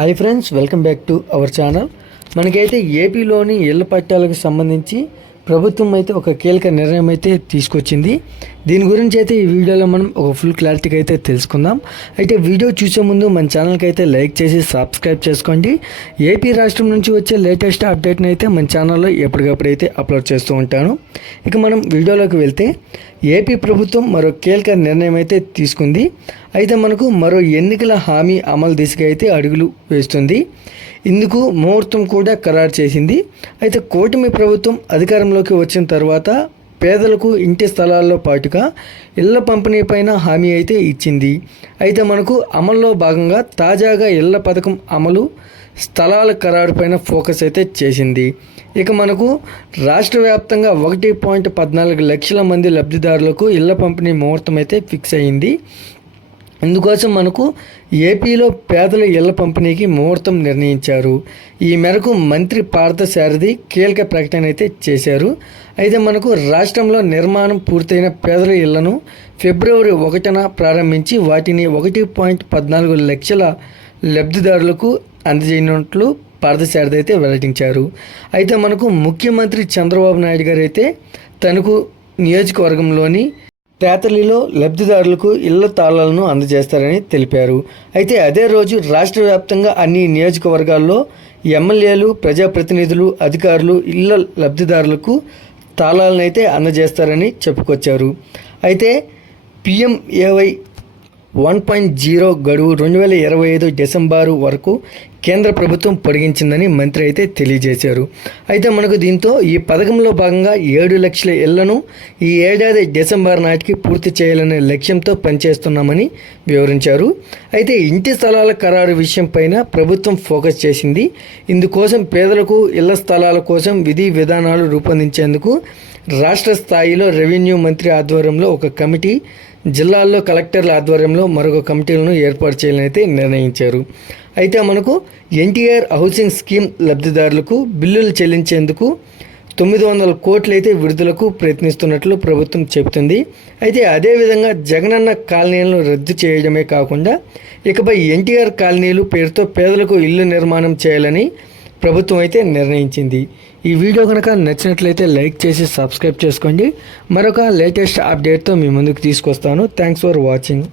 Hi friends, welcome back to our channel. మనకైతే ఏపీలోని ఇళ్ల పట్టాలకు సంబంధించి ప్రభుత్వం అయితే ఒక కీలక నిర్ణయం అయితే తీసుకొచ్చింది. దీని గురించి అయితే ఈ వీడియోలో మనం ఒక ఫుల్ క్లారిటీగా అయితే తెలుసుకుందాం. అయితే వీడియో చూసే ముందు మన ఛానల్కి అయితే లైక్ చేసి సబ్స్క్రైబ్ చేసుకోండి. ఏపీ రాష్ట్రం నుంచి వచ్చే లేటెస్ట్ అప్డేట్ని అయితే మన ఛానల్లో ఎప్పటికప్పుడు అయితే అప్లోడ్ చేస్తూ ఉంటాను. ఇక మనం వీడియోలోకి వెళ్తే ఏపీ ప్రభుత్వం మరో కీలక నిర్ణయం అయితే తీసుకుంది. అయితే మనకు మరో ఎన్నికల హామీ అమలు దిశగా అయితే అడుగులు వేస్తుంది. ఇందుకు ముహూర్తం కూడా ఖరారు చేసింది. అయితే కూటమి ప్రభుత్వం అధికారంలోకి వచ్చిన తర్వాత పేదలకు ఇంటి స్థలాల్లో పాటుగా ఇళ్ల పంపిణీ పైన హామీ అయితే ఇచ్చింది. అయితే మనకు అమల్లో భాగంగా తాజాగా ఇళ్ల పథకం అమలు, స్థలాల ఖరారు పైన ఫోకస్ అయితే చేసింది. ఇక మనకు రాష్ట్ర వ్యాప్తంగా 1.14 లక్షల మంది లబ్ధిదారులకు ఇళ్ల పంపిణీ ముహూర్తం అయితే ఫిక్స్ అయ్యింది. ఇందుకోసం మనకు ఏపీలో పేదల ఇళ్ల పంపిణీకి ముహూర్తం నిర్ణయించారు. ఈ మేరకు మంత్రి పార్థసారథి కీలక ప్రకటన అయితే చేశారు. అయితే మనకు రాష్ట్రంలో నిర్మాణం పూర్తయిన పేదల ఇళ్లను ఫిబ్రవరి 1న ప్రారంభించి వాటిని 1.14 లక్షల లబ్ధిదారులకు అందజేయనున్నట్లు పార్థసారథి అయితే వెల్లడించారు. అయితే మనకు ముఖ్యమంత్రి చంద్రబాబు నాయుడు గారు అయితే తణుకు నియోజకవర్గంలోని తేతలిలో లబ్ధిదారులకు ఇళ్ల తాళాలను అందజేస్తారని తెలిపారు. అయితే అదే రోజు రాష్ట్ర వ్యాప్తంగా అన్ని నియోజకవర్గాల్లో ఎమ్మెల్యేలు, ప్రజాప్రతినిధులు, అధికారులు ఇళ్ల లబ్ధిదారులకు తాళాలను అయితే అందజేస్తారని చెప్పుకొచ్చారు. అయితే PMAY 1.0 గడువు 2025 డిసెంబరు వరకు కేంద్ర ప్రభుత్వం పొడిగించిందని మంత్రి అయితే తెలియజేశారు. అయితే మనకు దీంతో ఈ పథకంలో భాగంగా 7 లక్షల ఇళ్లను ఈ ఏడాది డిసెంబర్ నాటికి పూర్తి చేయాలనే లక్ష్యంతో పనిచేస్తున్నామని వివరించారు. అయితే ఇంటి స్థలాల ఖరారు విషయం పైన ప్రభుత్వం ఫోకస్ చేసింది. ఇందుకోసం పేదలకు ఇళ్ల స్థలాల కోసం విధి విధానాలు రూపొందించేందుకు రాష్ట్ర స్థాయిలో రెవెన్యూ మంత్రి ఆధ్వర్యంలో ఒక కమిటీ, జిల్లాల్లో కలెక్టర్ల ఆధ్వర్యంలో మరొక కమిటీలను ఏర్పాటు చేయాలని అయితే నిర్ణయించారు. అయితే మనకు ఎన్టీఆర్ హౌసింగ్ స్కీమ్ లబ్ధిదారులకు బిల్లులు చెల్లించేందుకు 900 కోట్లు అయితే విడుదలకు ప్రయత్నిస్తున్నట్లు ప్రభుత్వం చెబుతుంది. అయితే అదేవిధంగా జగనన్న కాలనీలను రద్దు చేయడమే కాకుండా ఇకపై ఎన్టీఆర్ కాలనీలు పేరుతో పేదలకు ఇల్లు నిర్మాణం చేయాలని ప్రభుత్వం అయితే నిర్ణయించింది. ఈ వీడియో కనుక నచ్చినట్లయితే లైక్ చేసి సబ్స్క్రైబ్ చేసుకోండి. మరొక లేటెస్ట్ అప్డేట్తో మీ ముందుకు తీసుకొస్తాను. Thanks for watching.